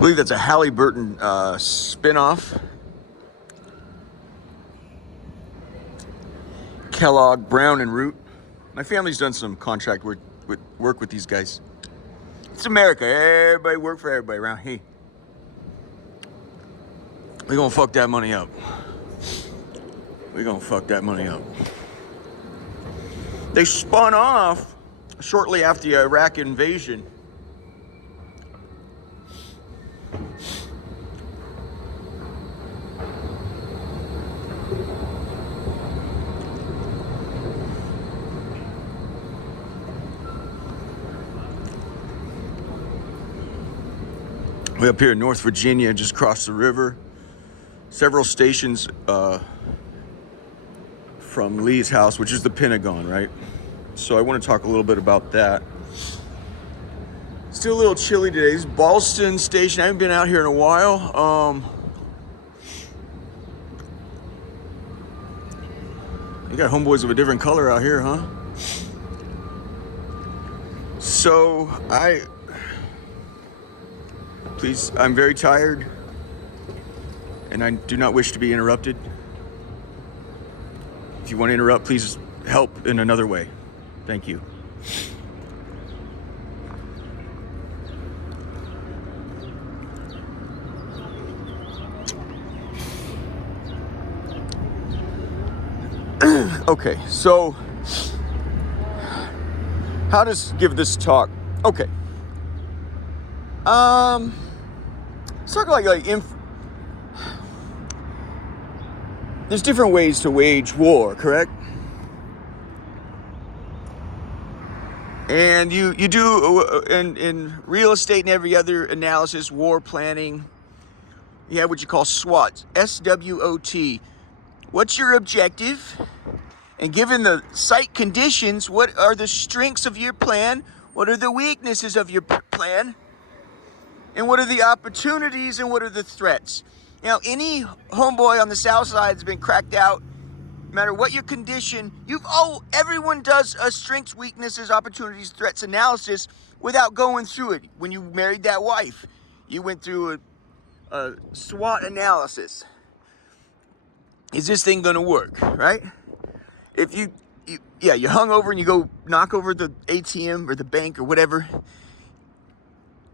believe that's a Halliburton spinoff. Kellogg, Brown, and Root. My family's done some contract work with these guys. It's America. Everybody work for everybody around here. We're gonna fuck that money up. We're gonna fuck that money up. They spun off shortly after the Iraq invasion. Way up here in North Virginia, just across the river. Several stations from Lee's house, which is the Pentagon, right? So I want to talk a little bit about that. Still a little chilly today. This is Ballston Station. I haven't been out here in a while. You got homeboys of a different color out here, huh? So please, I'm very tired, and I do not wish to be interrupted. If you want to interrupt, please help in another way. Thank you. Okay, so how to give this talk? Okay. Let's talk like there's different ways to wage war, correct? And you do in real estate and every other analysis, war planning, you have what you call SWOT, SWOT. What's your objective? And given the site conditions, what are the strengths of your plan? What are the weaknesses of your plan? And what are the opportunities and what are the threats? Now, any homeboy on the south side has been cracked out. No matter what your condition, everyone does a strengths, weaknesses, opportunities, threats analysis without going through it. When you married that wife, you went through a SWOT analysis. Is this thing gonna work, right? If you hung over and you go knock over the ATM or the bank or whatever,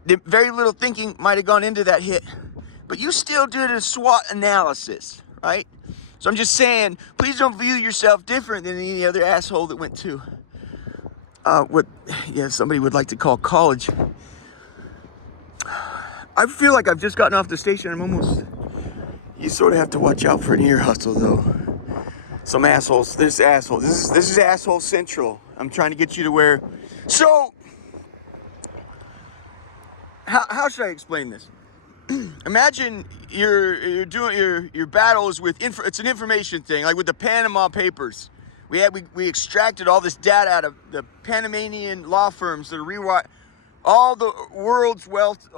very little thinking might have gone into that hit, but you still did a SWOT analysis, right? So I'm just saying, please don't view yourself different than any other asshole that went to somebody would like to call college. I feel like I've just gotten off the station. You sort of have to watch out for an ear hustle though. Some assholes, this is asshole central. I'm trying to get you to where, so, how should I explain this? Imagine you're doing your battles with it's an information thing, like with the Panama Papers. We extracted all this data out of the Panamanian law firms that are all the world's wealth.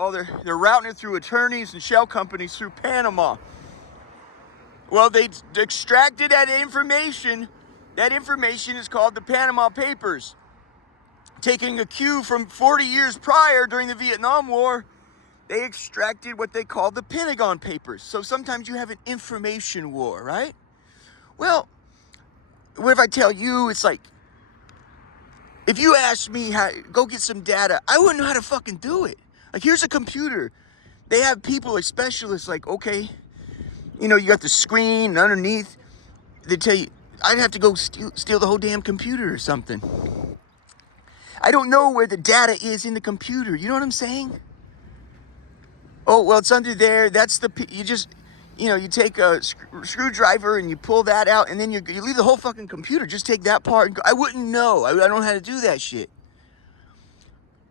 They're routing it through attorneys and shell companies through Panama. Well, they extracted that information. That information is called the Panama Papers. Taking a cue from 40 years prior during the Vietnam War, they extracted what they call the Pentagon Papers. So sometimes you have an information war, right? Well, what if I tell you, it's like, if you asked me go get some data, I wouldn't know how to fucking do it. Like, here's a computer. They have people, like specialists, like, okay, you got the screen and underneath, they tell you, I'd have to go steal the whole damn computer or something. I don't know where the data is in the computer. You know what I'm saying? Oh, well, it's under there. That's you take a screwdriver and you pull that out, and then you leave the whole fucking computer. Just take that part and go. I wouldn't know. I don't know how to do that shit.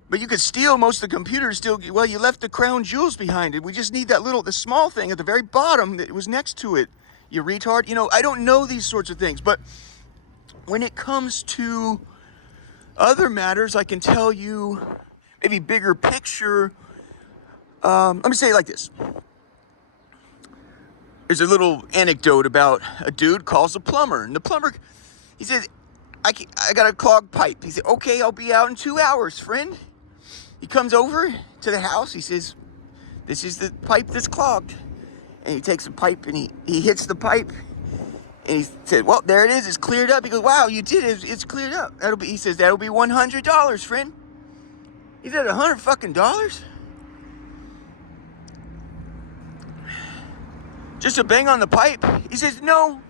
But you could steal most of the computer still. Well, you left the crown jewels behind it. We just need the small thing at the very bottom that was next to it. You retard. I don't know these sorts of things. But when it comes to other matters, I can tell you maybe bigger picture. Let me say it like this. There's a little anecdote about a dude calls a plumber. And the plumber, he says, I got a clogged pipe. He said, okay, I'll be out in 2 hours, friend. He comes over to the house. He says, This is the pipe that's clogged. And he takes a pipe and he hits the pipe. And he said, well, there it is. It's cleared up. He goes, wow, you did it. It's cleared up. He says, that'll be $100, friend. He said, $100 fucking dollars? Just to bang on the pipe? He says, no.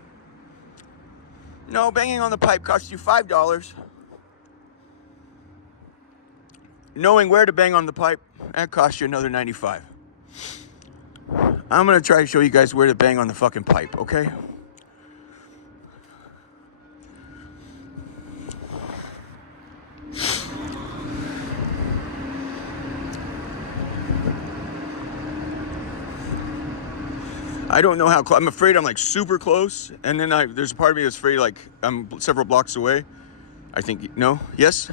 No, banging on the pipe costs you $5. Knowing where to bang on the pipe, that costs you another $95. I'm going to try to show you guys where to bang on the fucking pipe, okay? I don't know how close. I'm afraid I'm like super close, and then there's a part of me that's afraid like I'm several blocks away. I think, no? Yes?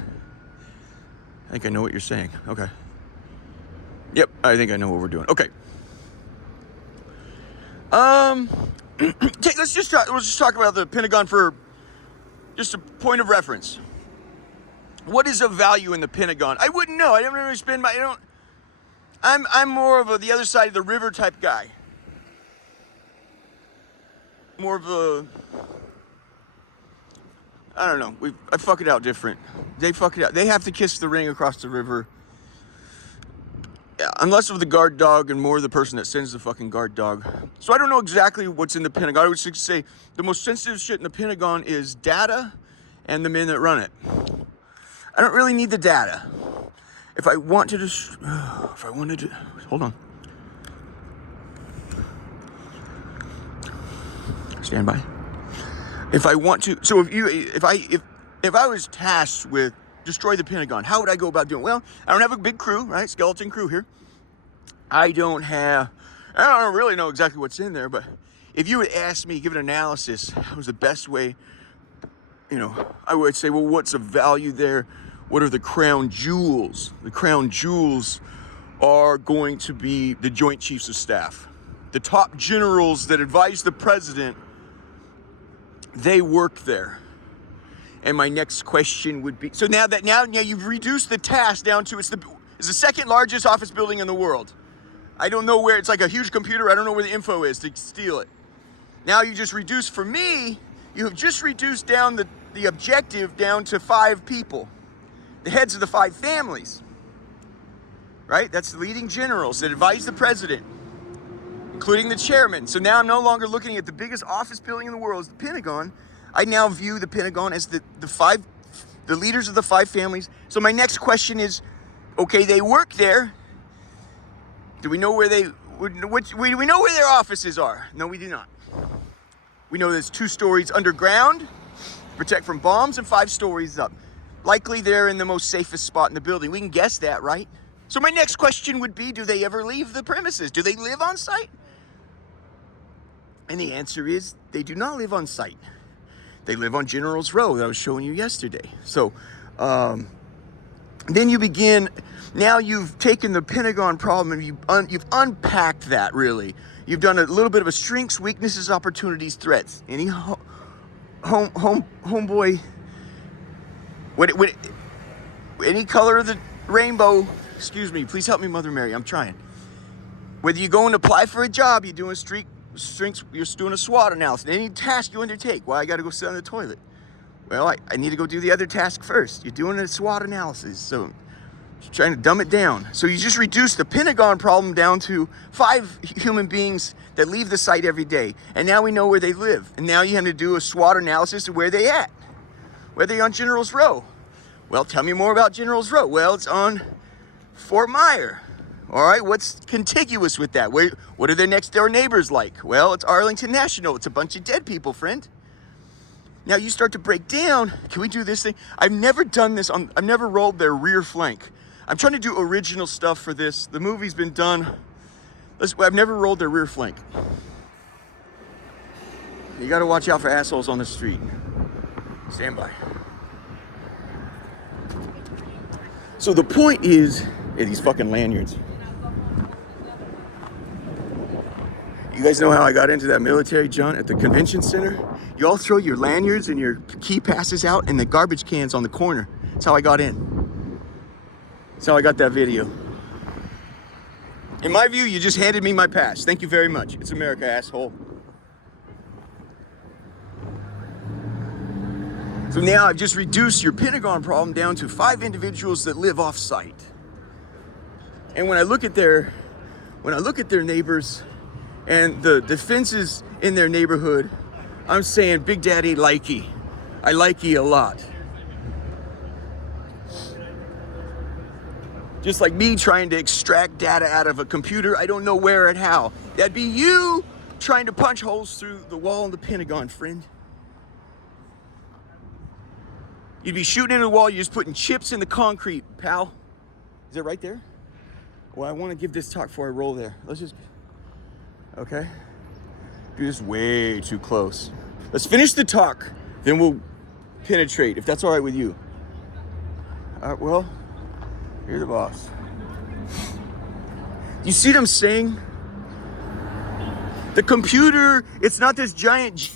I think I know what you're saying. Okay. Yep, I think I know what we're doing. Okay. Let's just talk about the Pentagon for just a point of reference. What is of value in the Pentagon? I wouldn't know. I don't really spend my. I'm more of the other side of the river type guy. More of a. I don't know. I fuck it out different. They fuck it out. They have to kiss the ring across the river. Yeah, I'm less of the guard dog and more the person that sends the fucking guard dog. So I don't know exactly what's in the Pentagon. I would just say the most sensitive shit in the Pentagon is data and the men that run it. I don't really need the data. If I want to just, hold on. Stand by. If I want to, so if I was tasked with destroy the Pentagon, how would I go about doing it? Well, I don't have a big crew, right? Skeleton crew here. I don't really know exactly what's in there, but if you would ask me, give an analysis, what was the best way, I would say, well, what's of value there? What are the crown jewels? The crown jewels are going to be the Joint Chiefs of Staff. The top generals that advise the president, they work there. And my next question would be, so now you've reduced the task down to, it's the second largest office building in the world. I don't know where, it's like a huge computer, I don't know where the info is to steal it. Now you just reduced, for me, you have just reduced down the objective down to 5 people. The heads of the 5 families, right? That's the leading generals that advise the president, including the chairman. So now I'm no longer looking at the biggest office building in the world as the Pentagon. I now view the Pentagon as the leaders of the 5 families. So my next question is, okay, they work there. Do we know where we know where their offices are? No, we do not. We know there's 2 stories underground, protect from bombs, and 5 stories up. Likely they're in the most safest spot in the building. We can guess that, right? So my next question would be, do they ever leave the premises? Do they live on site? And the answer is, they do not live on site. They live on General's Row that I was showing you yesterday. So then you begin, now you've taken the Pentagon problem and you've unpacked that, really. You've done a little bit of a strengths, weaknesses, opportunities, threats. Any homeboy, any color of the rainbow, excuse me, please help me, Mother Mary, I'm trying. Whether you go and apply for a job, you're doing strengths, you're doing a SWOT analysis. Any task you undertake, well, I got to go sit on the toilet. Well, I need to go do the other task first. You're doing a SWOT analysis, so just trying to dumb it down. So you just reduce the Pentagon problem down to 5 human beings that leave the site every day, and now we know where they live. And now you have to do a SWOT analysis of where they at. Where they on General's Row? Well, tell me more about General's Row. Well, it's on Fort Myer. All right, what's contiguous with that? What are their next door neighbors like? Well, it's Arlington National. It's a bunch of dead people, friend. Now you start to break down. Can we do this thing? I've never done this I've never rolled their rear flank. I'm trying to do original stuff for this. The movie's been done. I've never rolled their rear flank. You got to watch out for assholes on the street. Stand by. So the point is, these fucking lanyards. You guys know how I got into that military jaunt at the convention center? You all throw your lanyards and your key passes out and the garbage cans on the corner. That's how I got in. That's how I got that video. In my view, you just handed me my pass. Thank you very much. It's America, asshole. So now I've just reduced your Pentagon problem down to 5 individuals that live off-site. And when I look at their neighbors and the defenses in their neighborhood, I'm saying, Big Daddy, likey. I like you a lot. Just like me trying to extract data out of a computer, I don't know where and how. That'd be you trying to punch holes through the wall in the Pentagon, friend. You'd be shooting into the wall, you're just putting chips in the concrete, pal. Is it right there? Well, I want to give this talk before I roll there. Let's just, okay? Do this way too close. Let's finish the talk, then we'll penetrate, if that's all right with you. All right, well, you're the boss. You see what I'm saying? The computer, it's not this giant,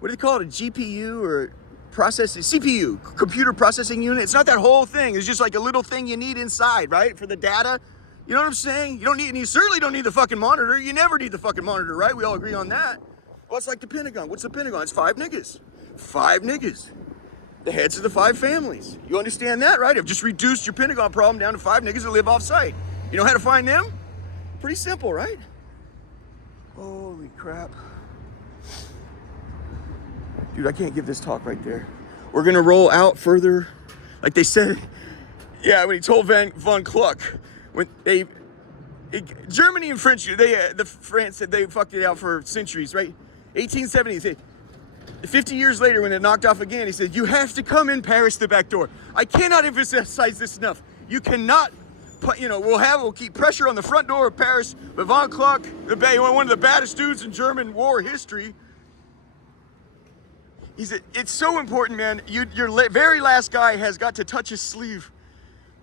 what do they call it, a GPU or CPU, computer processing unit. It's not that whole thing. It's just like a little thing you need inside, right? For the data. You know what I'm saying? You certainly don't need the fucking monitor. You never need the fucking monitor, right? We all agree on that. Well, it's like the Pentagon. What's the Pentagon? It's 5 niggas. 5 niggas. The heads of the 5 families. You understand that, right? I've just reduced your Pentagon problem down to 5 niggas that live off-site. You know how to find them? Pretty simple, right? Holy crap. Dude, I can't give this talk right there. We're gonna roll out further. Like they said, yeah, when he told von Kluck, when Germany and French, the France said they fucked it out for centuries, right? 1870s, 50 years later when it knocked off again, he said, you have to come in Paris the back door. I cannot emphasize this enough. You cannot, we'll keep pressure on the front door of Paris, but von Kluck, one of the baddest dudes in German war history, he said, it's so important, man. Your very last guy has got to touch his sleeve.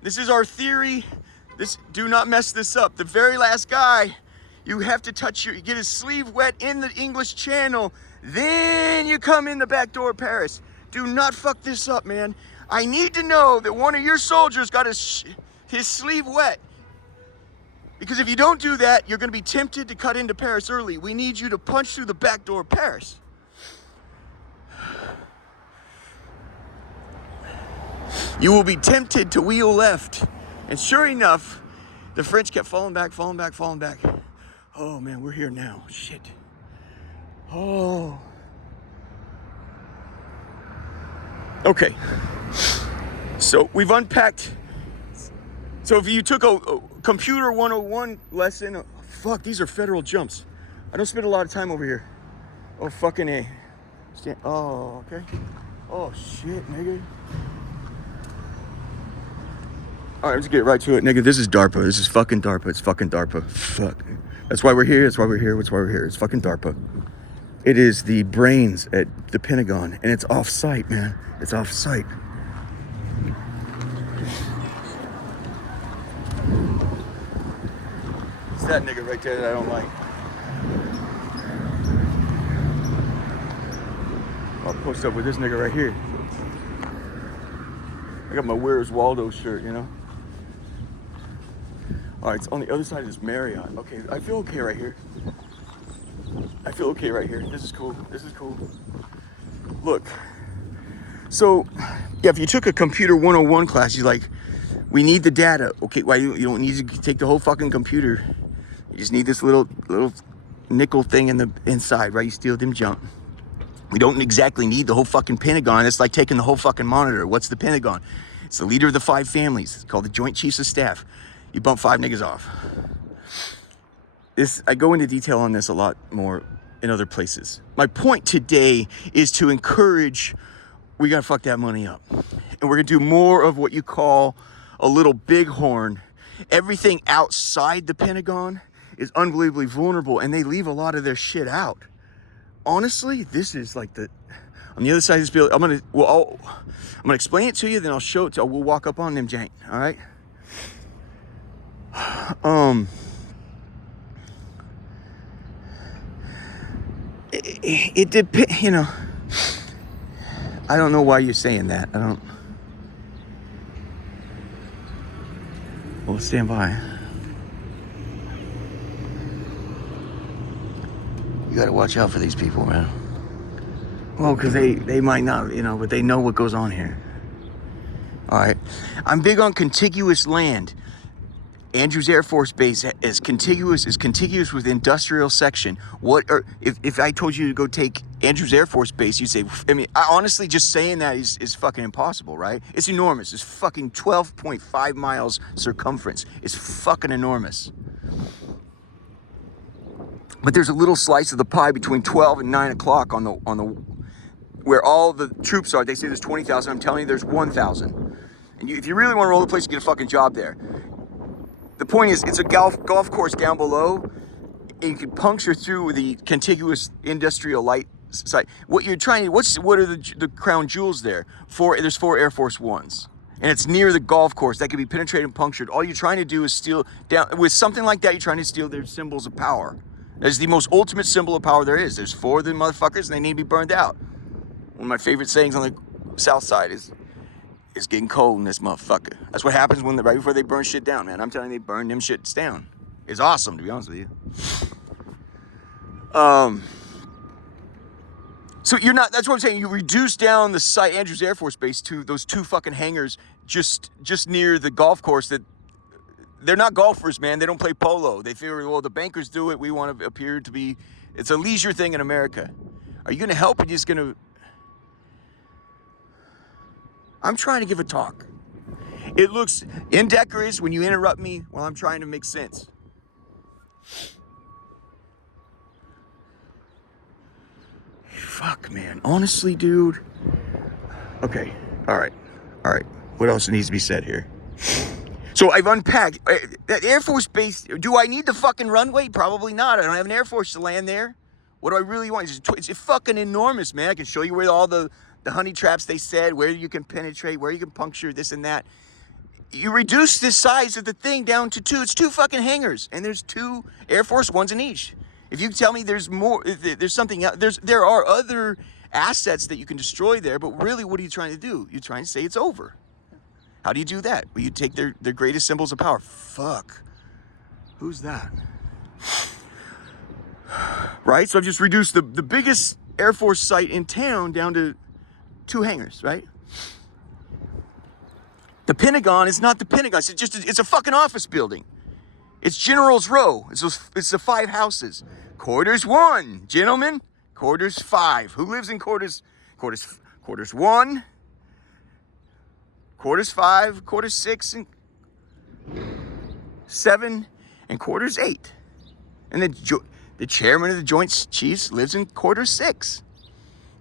This is our theory. Do not mess this up. The very last guy, you have to get his sleeve wet in the English Channel. Then you come in the back door of Paris. Do not fuck this up, man. I need to know that one of your soldiers got his sleeve wet. Because if you don't do that, you're going to be tempted to cut into Paris early. We need you to punch through the back door of Paris. You will be tempted to wheel left. And sure enough, the French kept falling back. Oh man, we're here now. Shit. Oh. Okay. So we've unpacked. So if you took a computer 101 lesson, fuck, these are federal jumps. I don't spend a lot of time over here. Oh, fucking A. Oh, okay. Oh, shit, nigga. All right, let's get right to it, nigga. This is DARPA. This is fucking DARPA. It's fucking DARPA. Fuck. That's why we're here. That's why we're here. That's why we're here. It's fucking DARPA. It is the brains at the Pentagon, and it's off-site, man. It's off-site. It's that nigga right there that I don't like. I'll post up with this nigga right here. I got my Where's Waldo shirt, you know? All right, it's on the other side of this Marriott. Okay, I feel okay right here. This is cool. Look, so, yeah, if you took a computer 101 class, you're like, we need the data. Okay, why you don't need to take the whole fucking computer. You just need this little nickel thing in the inside, right? You steal them junk. We don't exactly need the whole fucking Pentagon. It's like taking the whole fucking monitor. What's the Pentagon? It's the leader of the 5 families. It's called the Joint Chiefs of Staff. You bump 5 niggas off. I go into detail on this a lot more in other places. My point today is to encourage, we gotta fuck that money up. And we're gonna do more of what you call a little Bighorn. Everything outside the Pentagon is unbelievably vulnerable, and they leave a lot of their shit out. Honestly, this is like on the other side of this building. I'm gonna explain it to you, then I'll show it to you. We'll walk up on them jank, all right? It depends, you know. I don't know why you're saying that. Well, stand by. You gotta watch out for these people, man. Well, because they might not, but they know what goes on here. All right. I'm big on contiguous land. Andrews Air Force Base is contiguous with industrial section. If I told you to go take Andrews Air Force Base, you'd say, honestly, just saying that is fucking impossible, right? It's enormous. It's fucking 12.5 miles circumference. It's fucking enormous. But there's a little slice of the pie between 12 and 9 o'clock on the where all the troops are. They say there's 20,000. I'm telling you, there's 1,000. And if you really want to roll the place, you get a fucking job there. The point is, it's a golf course down below, and you can puncture through the contiguous industrial light site. What are the crown jewels there? There's 4 Air Force Ones, and it's near the golf course that can be penetrated and punctured. All you're trying to do is steal down with something like that. You're trying to steal their symbols of power. That is the most ultimate symbol of power there is. There's 4 of them motherfuckers, and they need to be burned out. One of my favorite sayings on the south side is, "It's getting cold in this motherfucker." That's what happens right before they burn shit down, man. I'm telling you, they burn them shits down. It's awesome, to be honest with you. So that's what I'm saying. You reduce down the site, Andrews Air Force Base, to those 2 fucking hangars just near the golf course that they're not golfers, man. They don't play polo. They figure, well, the bankers do it. We want to appear to be, it's a leisure thing in America. Are you going to help or are you just going to, I'm trying to give a talk. It looks indecorous when you interrupt me while I'm trying to make sense. Fuck, man. Honestly, dude. Okay. All right. What else needs to be said here? So I've unpacked. That Air Force Base, do I need the fucking runway? Probably not. I don't have an Air Force to land there. What do I really want? It's fucking enormous, man. I can show you where all the honey traps they said, where you can penetrate, where you can puncture, this and that. You reduce the size of the thing down to 2. It's 2 fucking hangars, and there's 2 Air Force Ones in each. If you tell me there's more, there's something else, there are other assets that you can destroy there, but really, what are you trying to do? You're trying to say it's over. How do you do that? Well, you take their greatest symbols of power. Fuck. Who's that? Right? So I've just reduced the biggest Air Force site in town down to 2 hangars, right? The Pentagon is not the Pentagon. It's a fucking office building. It's General's Row. It's the 5 houses. Quarters 1, gentlemen. Quarters 5. Who lives in quarters 1, quarters 5, quarters 6, and 7, and quarters 8. And the chairman of the Joint Chiefs lives in quarter 6.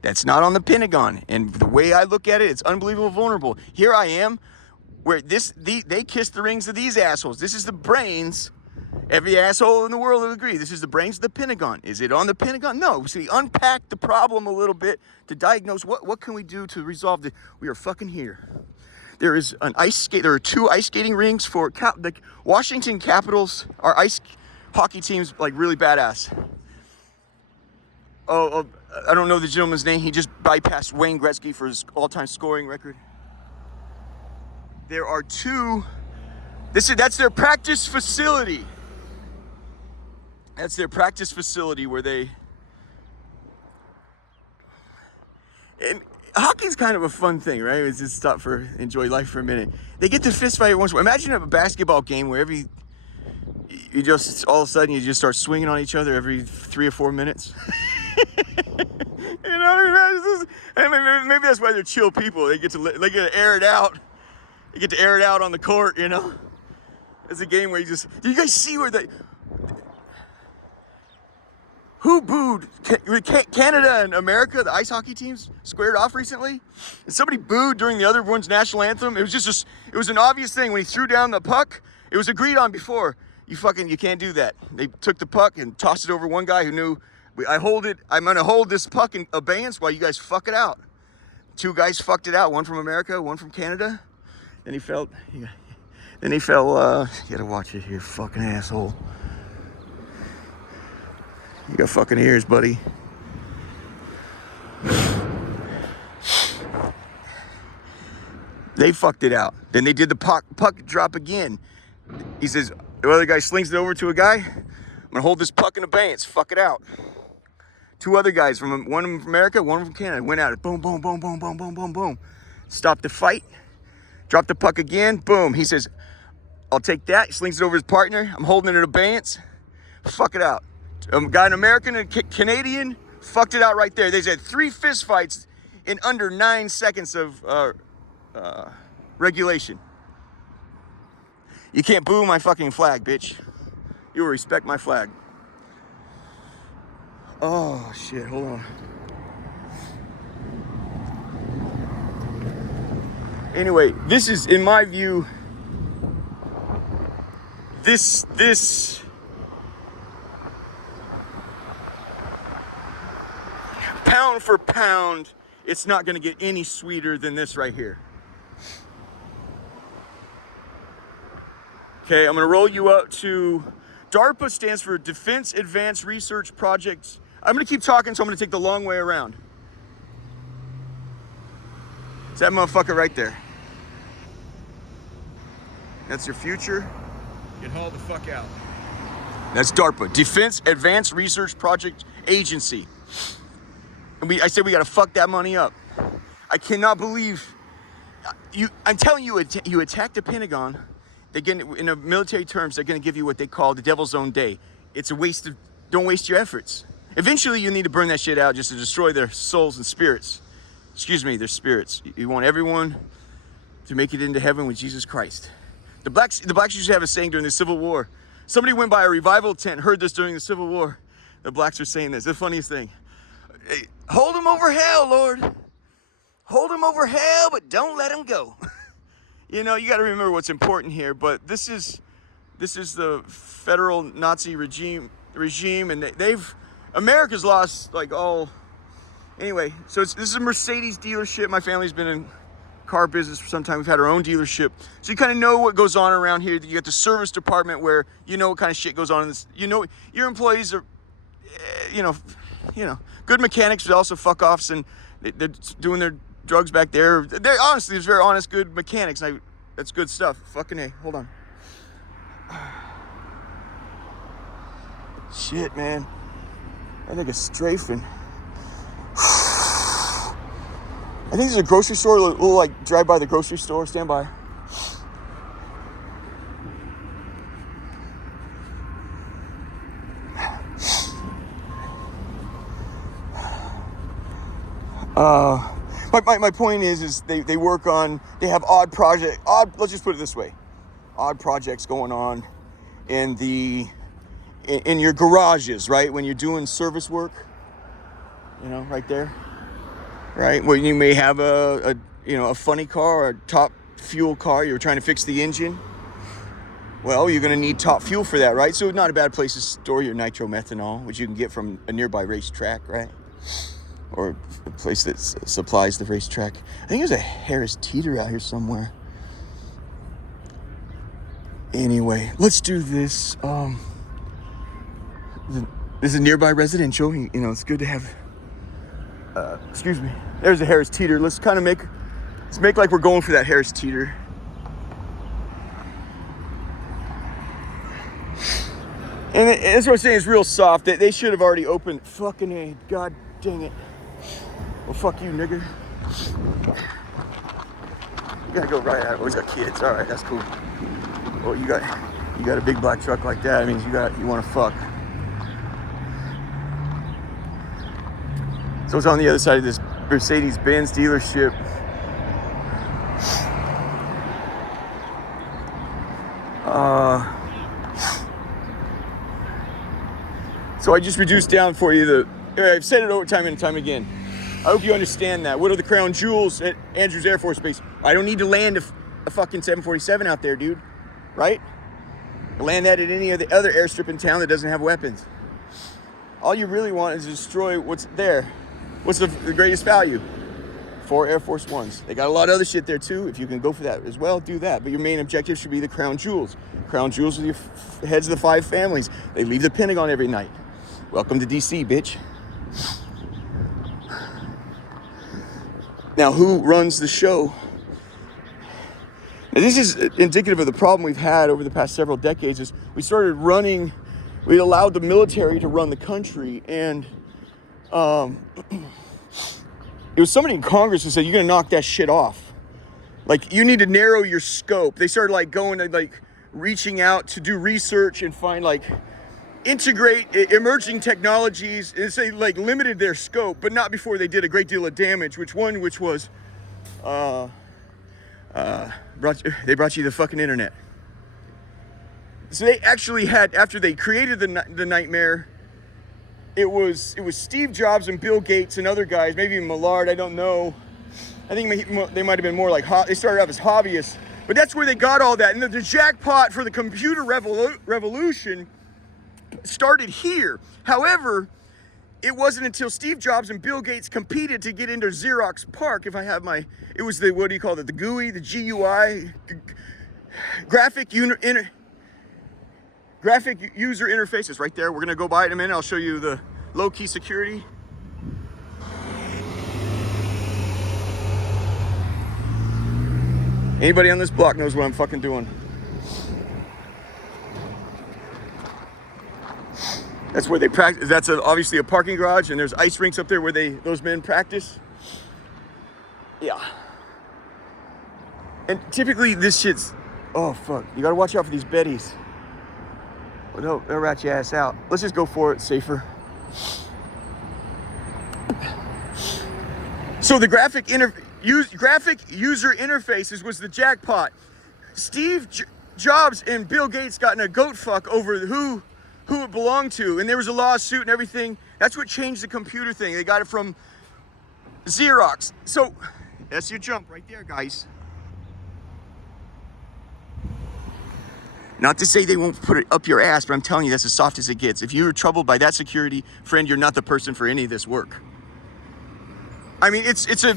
That's not on the Pentagon. And the way I look at it, it's unbelievable vulnerable. Here I am, where they kiss the rings of these assholes. This is the brains. Every asshole in the world will agree. This is the brains of the Pentagon. Is it on the Pentagon? No. So we unpacked the problem a little bit to diagnose what can we do to resolve it. We are fucking here. There is an ice skate. There are 2 ice skating rinks for the Washington Capitals. Our ice hockey team's like really badass. Oh, I don't know the gentleman's name. He just bypassed Wayne Gretzky for his all-time scoring record. There are 2. That's their practice facility. That's their practice facility where they. And hockey's kind of a fun thing, right? It's just stop for enjoy life for a minute. They get to fist fight once. Imagine a basketball game where you just all of a sudden you just start swinging on each other every 3 or 4 minutes. You know, maybe that's why they're chill people. They get to air it out. They get to air it out on the court. You know, it's a game where do you guys see where who booed Canada and America, the ice hockey teams, squared off recently? And somebody booed during the other one's national anthem. It was an obvious thing. When he threw down the puck, it was agreed on before. You can't do that. They took the puck and tossed it over one guy who knew, I'm going to hold this puck in abeyance while you guys fuck it out. 2 guys fucked it out, one from America, one from Canada. Then he fell, you gotta watch it here, fucking asshole. You got fucking ears, buddy. They fucked it out. Then they did the puck drop again. He says, the other guy slings it over to a guy. I'm gonna hold this puck in abeyance. Fuck it out. Two other guys, one of them from America, one of them from Canada, went at it. Boom, boom, boom, boom, boom, boom, boom, boom. Stopped the fight. Dropped the puck again. Boom. He says, I'll take that. He slings it over his partner. I'm holding it in abeyance. Fuck it out. Got an American and a Canadian. Fucked it out right there. They had 3 fist fights in under 9 seconds of regulation. You can't boo my fucking flag, bitch. You will respect my flag. Oh, shit. Hold on. Anyway, this is, in my view, this pound for pound, it's not going to get any sweeter than this right here. Okay, I'm going to roll you up to DARPA. Stands for Defense Advanced Research Projects. I'm going to keep talking, so I'm going to take the long way around. It's that motherfucker right there. That's your future. Get hauled the fuck out. That's DARPA, Defense Advanced Research Project Agency. And I said we got to fuck that money up. I cannot believe you. I'm telling you, you attack the Pentagon. They get, in a military terms, they're going to give you what they call the devil's own day. It's a waste of. Don't waste your efforts. Eventually, you need to burn that shit out just to destroy their souls and spirits. Excuse me, their spirits. You want everyone to make it into heaven with Jesus Christ. The blacks used to have a saying during the Civil War. Somebody went by a revival tent, heard this during the Civil War. The blacks are saying this. The funniest thing. Hey, hold them over hell, Lord. Hold them over hell, but don't let them go. You know, you got to remember what's important here. But this is the federal Nazi regime, and America's lost like all. Anyway, so this is a Mercedes dealership. My family's been in car business for some time. We've had our own dealership, so you kind of know what goes on around here. You got the service department where you know what kind of shit goes on in this. You know, your employees are, you know, good mechanics, but also fuck offs, and they're doing their drugs back there. They're honestly, there's very honest, good mechanics. That's good stuff. Fucking A. Hold on. Shit, man. I think it's strafing. I think this is a grocery store. We'll like drive by the grocery store. Stand by. My point is they work on, they have let's just put it this way, odd projects going on in your garages, right? When you're doing service work, you know, right there, right? Where you may have a funny car or a top fuel car, you're trying to fix the engine. Well, you're going to need top fuel for that, right? So not a bad place to store your nitromethanol, which you can get from a nearby racetrack, right? Or a place that supplies the racetrack. I think there's a Harris Teeter out here somewhere. Anyway, let's do this. This is nearby residential. You know, it's good to have. Excuse me. There's a Harris Teeter. Let's make like we're going for that Harris Teeter. And that's what I'm saying. It's real soft. They should have already opened. Fucking A. God dang it. Well, fuck you, nigger. You gotta go right at it. Oh, he's got kids. All right, that's cool. Well, you got a big black truck like that. It means you want to fuck. So it's on the other side of this Mercedes-Benz dealership. So I just reduced down for you I've said it over time and time again. I hope you understand that. What are the crown jewels at Andrews Air Force Base? I don't need to land a fucking 747 out there, dude. Right? I land that at any of the other airstrip in town that doesn't have weapons. All you really want is to destroy what's there. What's the greatest value? 4 Air Force Ones. They got a lot of other shit there too. If you can go for that as well, do that. But your main objective should be the crown jewels. Crown jewels are your heads of the 5 families. They leave the Pentagon every night. Welcome to DC, bitch. Now, who runs the show? Now, this is indicative of the problem we've had over the past several decades. Is we allowed the military to run the country, and It was somebody in Congress who said, you're going to knock that shit off. Like, you need to narrow your scope. They started, like, going to, like, reaching out to do research and find, like, integrate emerging technologies. And they, like, limited their scope, but not before they did a great deal of damage, which was, they brought you the fucking internet. So they actually had, after they created the nightmare, it was Steve Jobs and Bill Gates and other guys, maybe even Millard, I don't know. I think they might have been more like, they started out as hobbyists. But that's where they got all that. And the jackpot for the computer revolution started here. However, it wasn't until Steve Jobs and Bill Gates competed to get into Xerox PARC, if I have my, it was the, what do you call it, the GUI, the GUI, graphic user interfaces right there. We're gonna go by it in a minute. I'll show you the low-key security. Anybody on this block knows what I'm fucking doing. That's where they practice. That's obviously a parking garage, and there's ice rinks up there where those men practice. Yeah. And typically this shit's, oh fuck, you gotta watch out for these betties. They'll rat your ass out. Let's just go for it, safer. So the graphic user interfaces was the jackpot. Steve Jobs and Bill Gates got in a goat fuck over who it belonged to, and there was a lawsuit and everything. That's what changed the computer thing. They got it from Xerox. So that's your jump right there, guys. Not to say they won't put it up your ass, but I'm telling you, that's as soft as it gets. If you're troubled by that security, friend, you're not the person for any of this work. I mean, it's a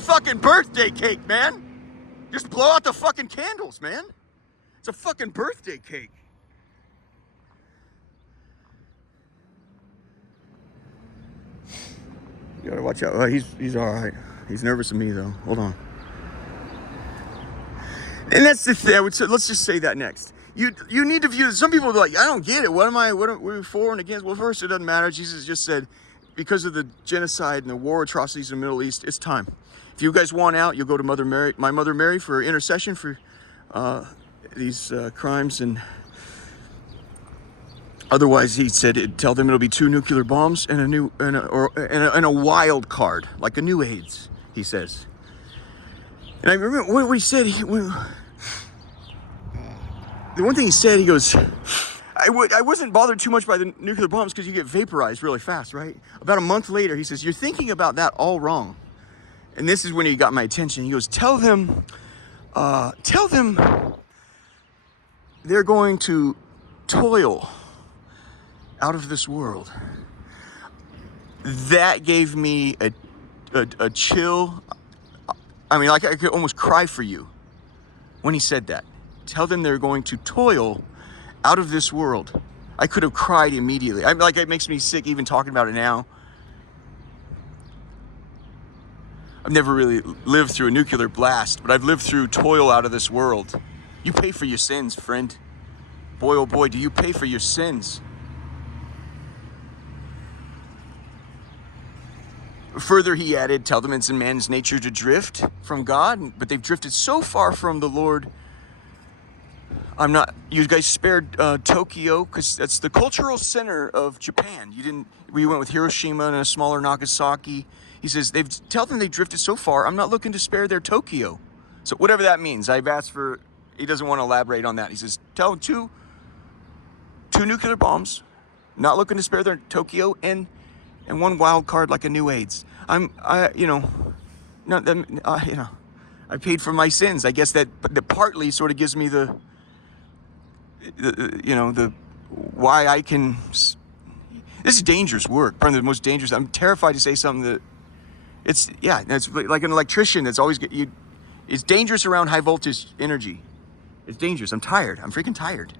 fucking birthday cake, man. Just blow out the fucking candles, man. It's a fucking birthday cake. You gotta watch out. Oh, he's all right. He's nervous of me though. Hold on. And that's the thing. I would say, let's just say that next. You need to view. Some people are like, I don't get it. What are we for and against? Well, first, it doesn't matter. Jesus just said, because of the genocide and the war atrocities in the Middle East, it's time. If you guys want out, you'll go to my Mother Mary for intercession for these crimes. And otherwise, he said, tell them it'll be 2 nuclear bombs and a wild card, like a new AIDS. He says. And I remember what he said. The one thing he said, he goes, I wasn't bothered too much by the nuclear bombs because you get vaporized really fast, right? About a month later, he says, you're thinking about that all wrong. And this is when he got my attention. He goes, tell them they're going to toil out of this world. That gave me a chill. I mean, like I could almost cry for you when he said that. Tell them they're going to toil out of this world. I could have cried immediately. I'm like, it makes me sick even talking about it now. I've never really lived through a nuclear blast, but I've lived through toil out of this world. You pay for your sins, friend. Boy, oh boy, do you pay for your sins. Further, he added, tell them it's in man's nature to drift from God, but they've drifted so far from the Lord. You guys spared Tokyo, because that's the cultural center of Japan. We went with Hiroshima and a smaller Nagasaki. He says, tell them they drifted so far, I'm not looking to spare their Tokyo. So whatever that means, I've asked for, he doesn't want to elaborate on that. He says, tell them two nuclear bombs, not looking to spare their Tokyo, and one wild card like a new AIDS. I paid for my sins. I guess that partly sort of gives me the why I can. This is dangerous work. Probably the most dangerous. I'm terrified to say something that it's like an electrician that's always it's dangerous around high voltage energy. It's dangerous. I'm tired. I'm freaking tired.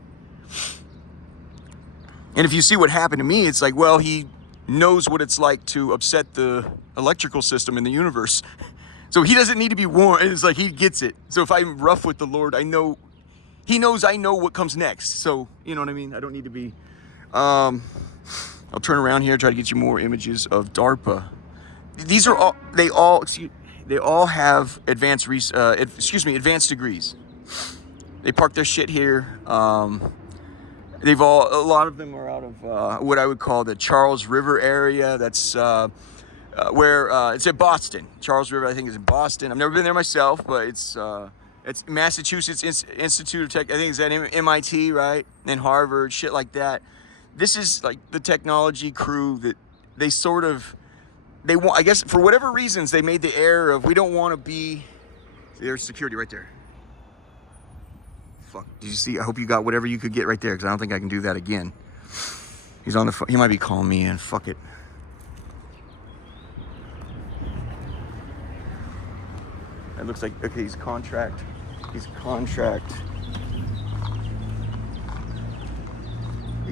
And if you see what happened to me, it's like, well, he knows what it's like to upset the electrical system in the universe. So he doesn't need to be warned. It's like he gets it. So if I'm rough with the Lord, I know he knows I know what comes next. So, you know what I mean? I don't need to be. I'll turn around here, try to get you more images of DARPA. These are all, they all have advanced degrees. They park their shit here. A lot of them are out of what I would call the Charles River area. That's where it's at Boston. Charles River, I think, is in Boston. I've never been there myself, but it's Massachusetts Institute of Tech. I think it's at MIT, right? And Harvard, shit like that. This is like the technology crew that they want. I guess for whatever reasons they made the error of, we don't want to be. There's security right there. Fuck. Did you see? I hope you got whatever you could get right there, because I don't think I can do that again. He's on the phone. He might be calling me in. Fuck it. It looks like, okay, he's contract. He's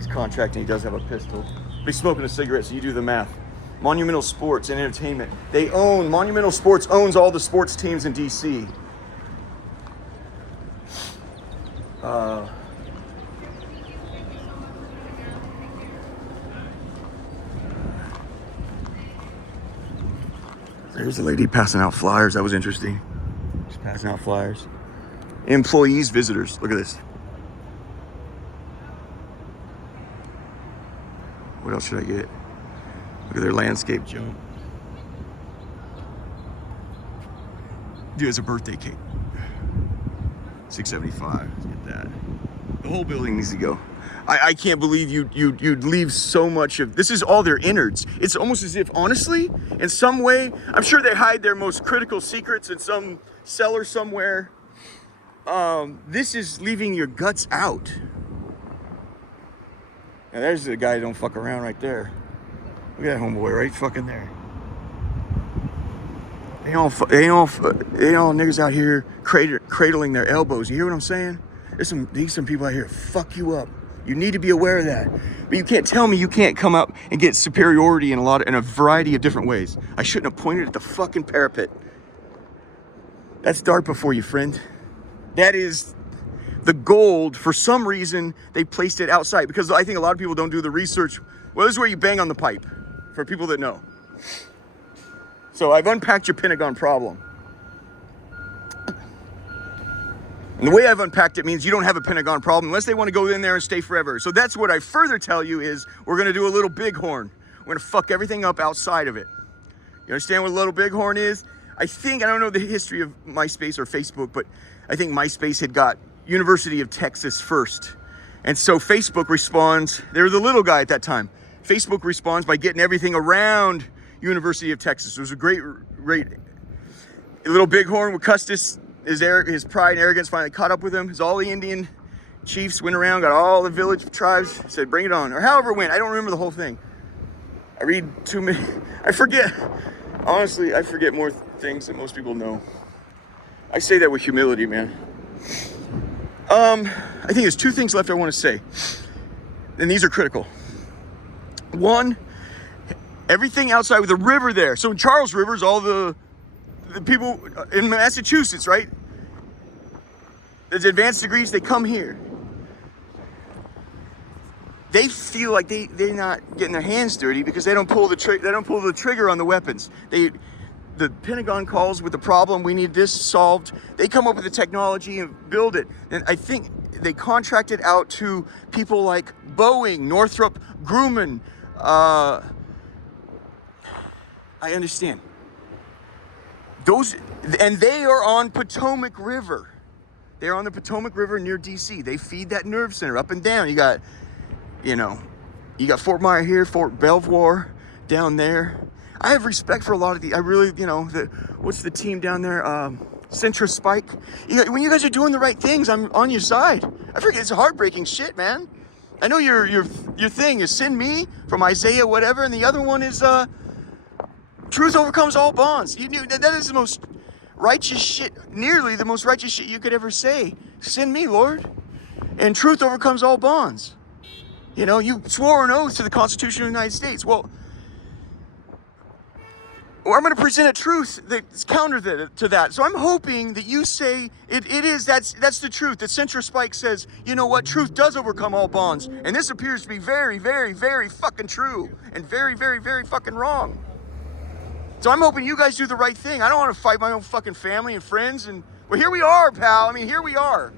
contract and he does have a pistol. But he's smoking a cigarette, so you do the math. Monumental Sports and Entertainment. Monumental Sports owns all the sports teams in DC. There's a lady passing out flyers. That was interesting. She's passing out flyers. Employees, visitors. Look at this. What else should I get? Look at their landscape jump. Dude, it's a birthday cake. $6.75. Let's get that. The whole building needs to go. I can't believe you'd leave so much of this. Is all their innards. It's almost as if, honestly, in some way, I'm sure they hide their most critical secrets in some cellar somewhere. This is leaving your guts out. Now there's the guy who don't fuck around right there. Look at that homeboy right fucking there. They all niggas out here cradling their elbows. You hear what I'm saying? There's some people out here fuck you up. You need to be aware of that. But you can't tell me you can't come up and get superiority in a variety of different ways. I shouldn't have pointed at the fucking parapet. That's DARPA for you, friend. That is the gold. For some reason, they placed it outside, because I think a lot of people don't do the research. Well, this is where you bang on the pipe, for people that know. So I've unpacked your Pentagon problem. And the way I've unpacked it means you don't have a Pentagon problem unless they want to go in there and stay forever. So that's what I further tell you is we're going to do a little Bighorn. We're going to fuck everything up outside of it. You understand what a little Bighorn is? I don't know the history of MySpace or Facebook, but I think MySpace had got University of Texas first. And so Facebook responds, they were the little guy at that time. Facebook responds by getting everything around University of Texas. It was a great little Bighorn with Custis. His pride and arrogance finally caught up with him. As all the Indian chiefs went around, got all the village tribes, said, bring it on. Or however it went. I don't remember the whole thing. I read too many. I forget. Honestly, I forget more things than most people know. I say that with humility, man. I think there's two things left I want to say. And these are critical. One, everything outside with the river there. So in Charles River is all the people in Massachusetts, right? There's advanced degrees, they come here. They feel like they're not getting their hands dirty because they don't pull the trigger on the weapons. The Pentagon calls with the problem, we need this solved. They come up with the technology and build it. And I think they contract it out to people like Boeing, Northrop Grumman. I understand. And they are on Potomac River. They're on the Potomac River near DC. They feed that nerve center up and down. You got Fort Myer here, Fort Belvoir down there. I have respect for a lot of I really, what's the team down there? Centra Spike. When you guys are doing the right things, I'm on your side. I forget, it's heartbreaking shit, man. I know your thing is send me from Isaiah, whatever, and the other one is truth overcomes all bonds. That is the most righteous shit, nearly the most righteous shit you could ever say. Send me, Lord. And truth overcomes all bonds. You swore an oath to the Constitution of the United States. Well, or I'm going to present a truth that's counter to that. So I'm hoping that you say that's the truth. That Central Spike says, you know what, truth does overcome all bonds. And this appears to be very, very, very fucking true and very, very, very fucking wrong. So I'm hoping you guys do the right thing. I don't want to fight my own fucking family and friends. And well, here we are, pal. I mean, here we are.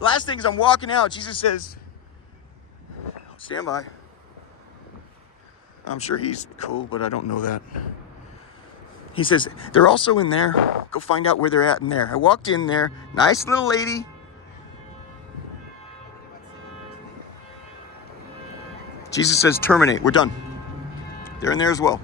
Last thing is I'm walking out. Jesus says, stand by. I'm sure he's cool, but I don't know that. He says, they're also in there. Go find out where they're at in there. I walked in there. Nice little lady. Jesus says, terminate. We're done. They're in there as well.